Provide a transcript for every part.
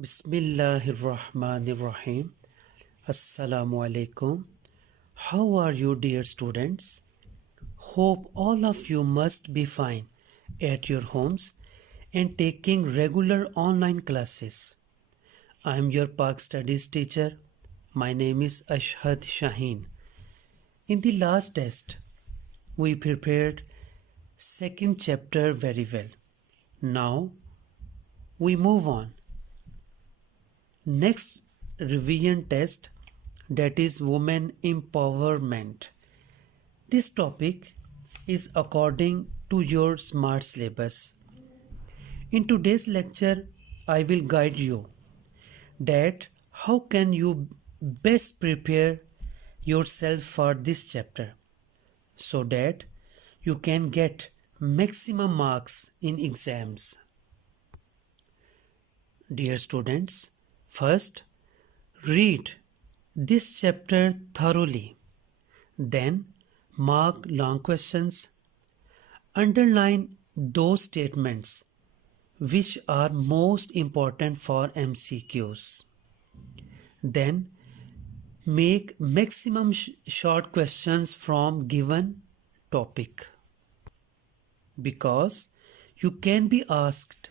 Bismillahirrahmanirrahim. Assalamu alaikum. How are you, dear students? Hope all of you must be fine at your homes and taking regular online classes. I am your Pak Studies teacher. My name is Ashhad Shaheen. In the last test, we prepared second chapter very well. Now, we move on. Next revision test, that is women empowerment. This topic is according to your smart syllabus. In today's lecture, I will guide you that how can you best prepare yourself for this chapter so that you can get maximum marks in exams. Dear students, first, read this chapter thoroughly. Then, mark long questions. Underline those statements which are most important for MCQs. Then, make maximum short questions from given topic. Because you can be asked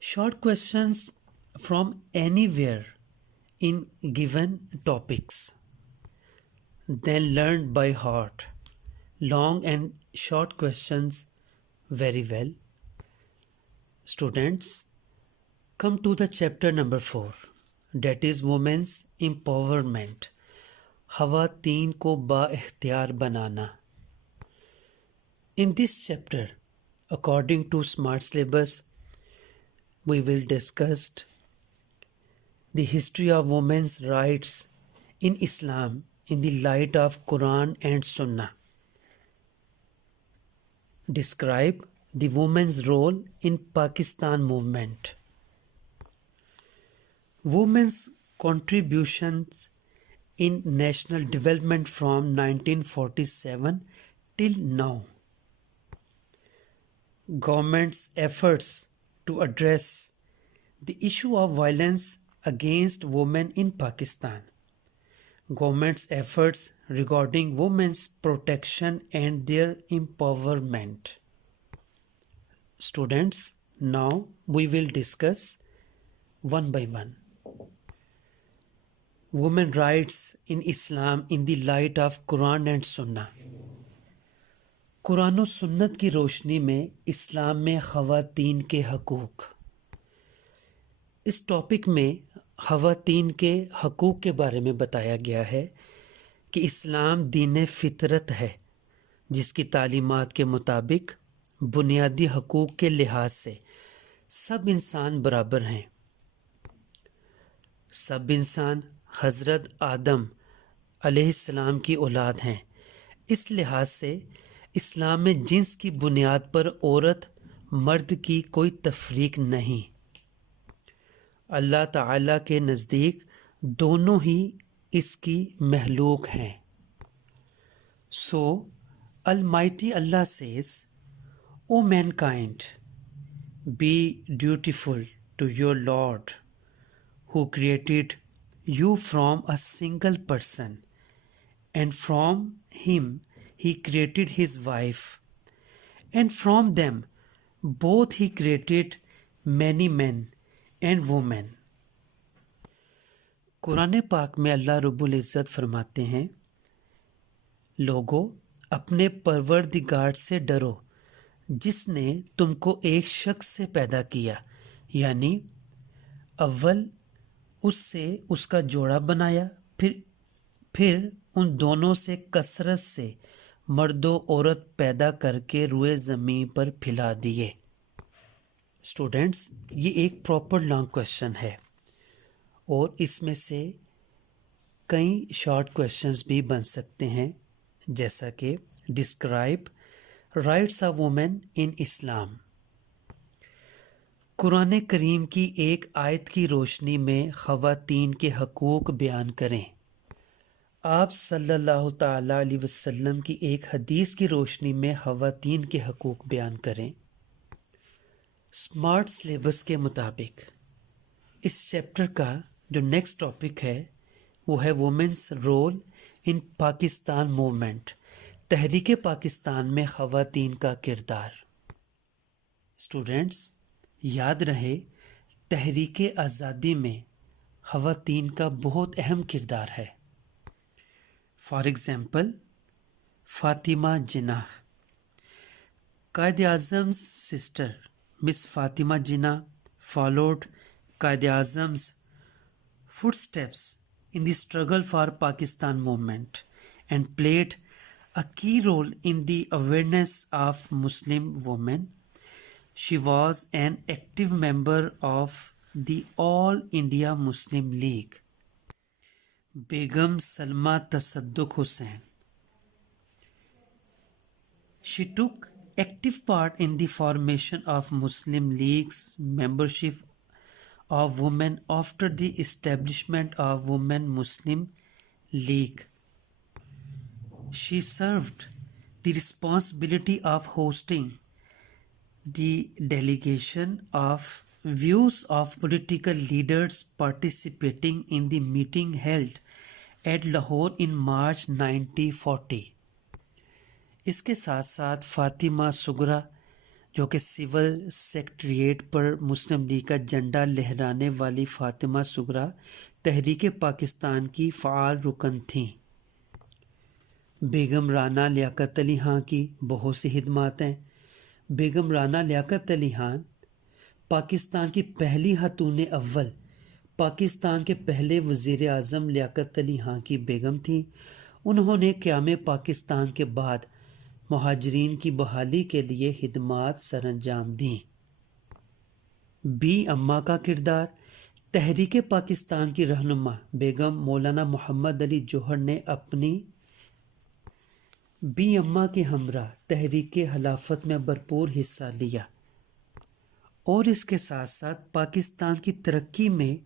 short questions from anywhere in given topics. Then learn by heart long and short questions very well. Students, come to the chapter number 4, that is women's empowerment. खवातीन को बाइख्तियार बनाना. In this chapter, according to smart syllabus, we will discuss the history of women's rights in Islam in the light of Quran and Sunnah. Describe the women's role in Pakistan movement. Women's contributions in national development from 1947 till now. Government's efforts to address the issue of violence against women in Pakistan. Government's efforts regarding women's protection and their empowerment. Students, now we will discuss one by one. Women rights in Islam in the light of Quran and Sunnah. Quran और सुन्नत की रोशनी में इस्लाम में ख़वातीन के हकूक़. इस topic में ख़वातीन के हकूक़ के बारे में बताया गया है कि इस्लाम दीन फितरत है जिसकी तालीमात के मुताबिक बुनियादी हकूक़ के लिहाज से सब इंसान बराबर हैं. सब इंसान हज़रत आदम अलैहिस्सलाम की औलाद हैं. इस लिहाज से इस्लाम में जिन्स की बुनियाद पर औरत मर्द की कोई तफरीक नहीं. अल्लाह ताला के नज़दीक दोनों ही इसकी महलूक हैं. So, Almighty Allah says, O mankind, be dutiful to your Lord, who created you from a single person, and from him he created his wife, and from them both he created many men and women. Quran पाक में अल्लाह रब्बुल इज़्ज़त फरमाते हैं, लोगो अपने परवरदिगार से डरो जिसने तुमको एक शख्स से पैदा किया, यानी अव्वल उससे उसका जोड़ा बनाया, फिर उन दोनों से कसरत से मर्दो औरत पैदा करके रुए ज़मीन पर फैला दिए. स्टूडेंट्स, ये एक प्रॉपर लॉन्ग क्वेश्चन है और इसमें से कई शॉर्ट क्वेश्चंस भी बन सकते हैं, जैसा कि describe rights of women in Islam. कुरान करीम की एक आयत की रोशनी में ख़वातीन के हकूक़ बयान करें. आप सल्लल्लाहु ताला अलैहि वसल्लम की एक हदीस की रोशनी में ख़वातीन के हकूक़ बयान करें. स्मार्ट सिलेबस के मुताबिक इस चैप्टर का जो नेक्स्ट टॉपिक है वो है women's role in Pakistan movement, तहरीक पाकिस्तान में ख़वातीन का किरदार। स्टूडेंट्स, याद रहे तहरीक आज़ादी में ख़वातीन का बहुत अहम किरदार है। For example, Fatima Jinnah, Quaid-e-Azam's sister miss Fatima Jinnah followed Quaid-e-Azam's footsteps in the struggle for Pakistan movement and played a key role in the awareness of Muslim women. She was an active member of the All India Muslim League. Begum Salma Tasadduq Hussain. She took active part in the formation of Muslim League's membership of women after the establishment of Women Muslim League. She served the responsibility of hosting the delegation of views of political leaders participating in the meeting held at Lahore in March 1940. इसके साथ साथ फ़ातिमा सुगरा, जो कि civil secretariat पर मुस्लिम league का झंडा लहराने वाली फ़ातिमा सुगरा तहरीक पाकिस्तान की फ़ाल रुकन थीं। बेगम राना लियाकत अली खान की बहुत सी खिदमत हैं। बेगम राना लियाकत अली खान पाकिस्तान की पहली खातून अव्वल, पाकिस्तान के पहले वज़ीर आज़म लियाकत अली खान की बेगम थीं। उन्होंने क़याम पाकिस्तान के बाद मुहाजिरीन की बहाली के लिए खिदमत सरअंजाम दी। बी अम्मा का किरदार, तहरीक पाकिस्तान की रहनुमा बेगम मौलाना मोहम्मद अली जौहर ने अपनी बी अम्मा के हमरा तहरीक खिलाफत में भरपूर हिस्सा लिया और इसके साथ साथ पाकिस्तान की तरक्की में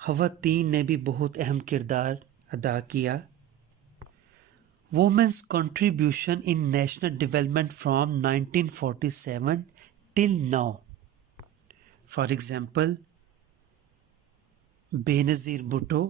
ख़वातीन ने भी बहुत अहम किरदार अदा किया। Women's contribution in national development from 1947 till now. For example, Benazir Bhutto.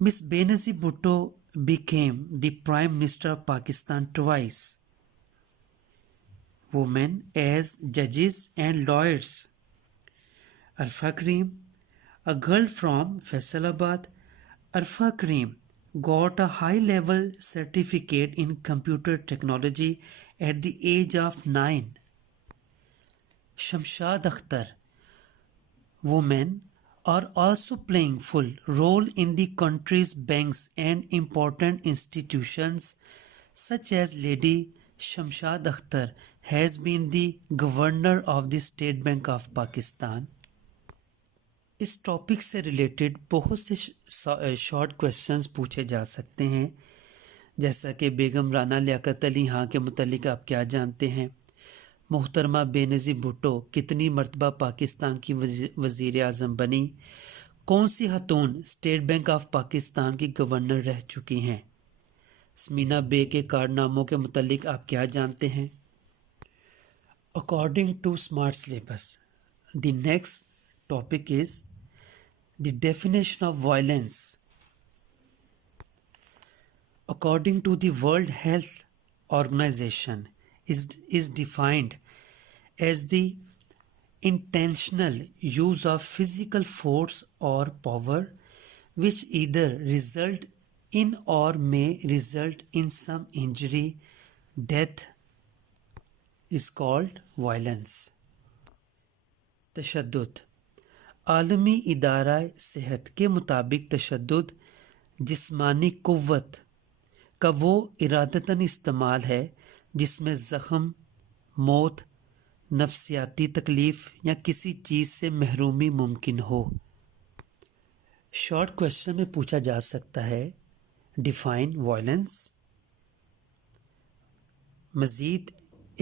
Miss Benazir Bhutto became the Prime Minister of Pakistan twice. Women as judges and lawyers. Arfa Karim, a girl from Faisalabad. Arfa Karim got a high-level certificate in computer technology at the age of 9. Shamshad Akhtar. Women are also playing full role in the country's banks and important institutions, such as Lady Shamshad Akhtar has been the governor of the State Bank of Pakistan. इस topic से related बहुत से short questions पूछे जा सकते हैं, जैसा कि बेगम राना लियाकत अली खान के मुतालिक आप क्या जानते हैं? मोहतरमा बेनज़ीर भुट्टो कितनी मरतबा पाकिस्तान की वज़ीर आज़म बनी? कौन सी खातून स्टेट बैंक ऑफ पाकिस्तान की गवर्नर रह चुकी हैं? स्मीना बे के कारनामों के मुतालिक आप क्या जानते हैं? According to smart syllabus, the next topic is the definition of violence. According to the World Health Organization, is defined as the intentional use of physical force or power which either result in or may result in some injury, death is called violence. तशद्दुद, आलमी इदारा सेहत के मुताबिक तशद्दुद जिस्मानी कुव्वत का वो इरादतन इस्तेमाल है जिसमें ज़ख्म, मौत, नफ्सियाती तकलीफ़ या किसी चीज़ से महरूमी मुमकिन हो। शॉर्ट क्वेश्चन में पूछा जा सकता है, डिफाइन वायलेंस। मज़ीद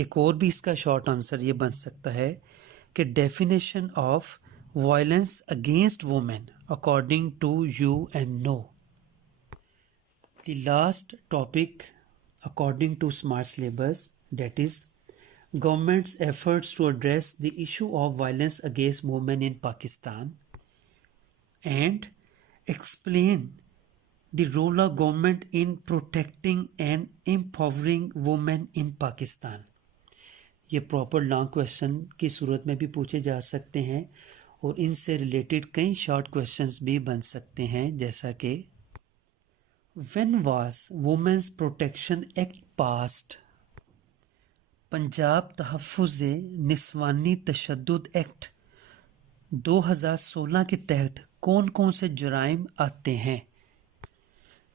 एक और भी इसका शॉर्ट आंसर ये बन सकता है कि definition of violence against women according to you and no. The last topic according to smart syllabus, that is government's efforts to address the issue of violence against women in Pakistan. and explain the role of government in protecting and empowering women in Pakistan। ये proper long question की सूरत में भी पूछे जा सकते हैं और इनसे रिलेटेड कई शॉर्ट क्वेश्चंस भी बन सकते हैं, जैसा कि when was women's protection act passed. Punjab तहफ़्फ़ुज़ निस्वानी तशद्दुद एक्ट 2016 के तहत कौन कौन से जुराइम आते हैं।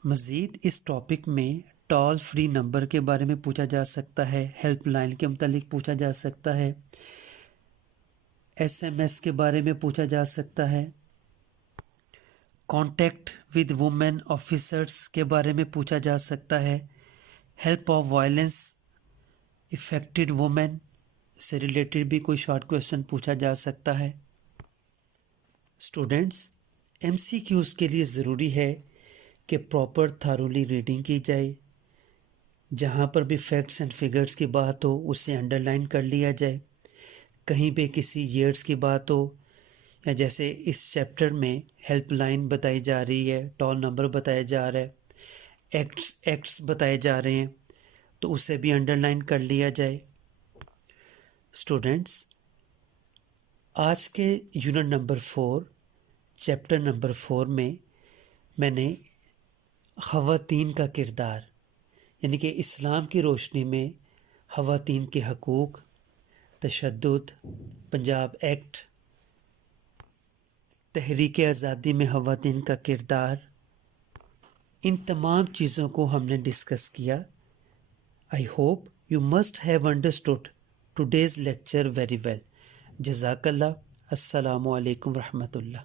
मज़ीद इस टॉपिक में टोल फ्री नंबर के बारे में पूछा जा सकता है, हेल्पलाइन के मुतालिक पूछा जा सकता है, SMS के बारे में पूछा जा सकता है, कॉन्टैक्ट विद वुमेन ऑफिसर्स के बारे में पूछा जा सकता है, help of violence affected women से रिलेटेड भी कोई शॉर्ट क्वेश्चन पूछा जा सकता है। स्टूडेंट्स, MCQs के लिए ज़रूरी है कि प्रॉपर थारोली रीडिंग की जाए, जहाँ पर भी फैक्ट्स एंड फिगर्स की बात हो उसे अंडरलाइन कर लिया जाए, कहीं पे किसी ईयर्स की बात हो या जैसे इस चैप्टर में हेल्पलाइन बताई जा रही है, टोल नंबर बताया जा रहा है, एक्ट्स बताए जा रहे हैं, तो उसे भी अंडरलाइन कर लिया जाए। स्टूडेंट्स, आज के यूनिट नंबर 4 चैप्टर नंबर 4 में मैंने ख़वातीन का किरदार यानी कि इस्लाम की रोशनी में ख़वातीन के हकूक़, तशद्दुद, पंजाब एक्ट, तहरीक आज़ादी में ख़वातीन का किरदार, इन तमाम चीज़ों को हमने डिस्कस किया। I hope you must have understood today's lecture very well. जज़ाकल्लाह। अस्सलामु अलैकुम रहमतुल्लाह।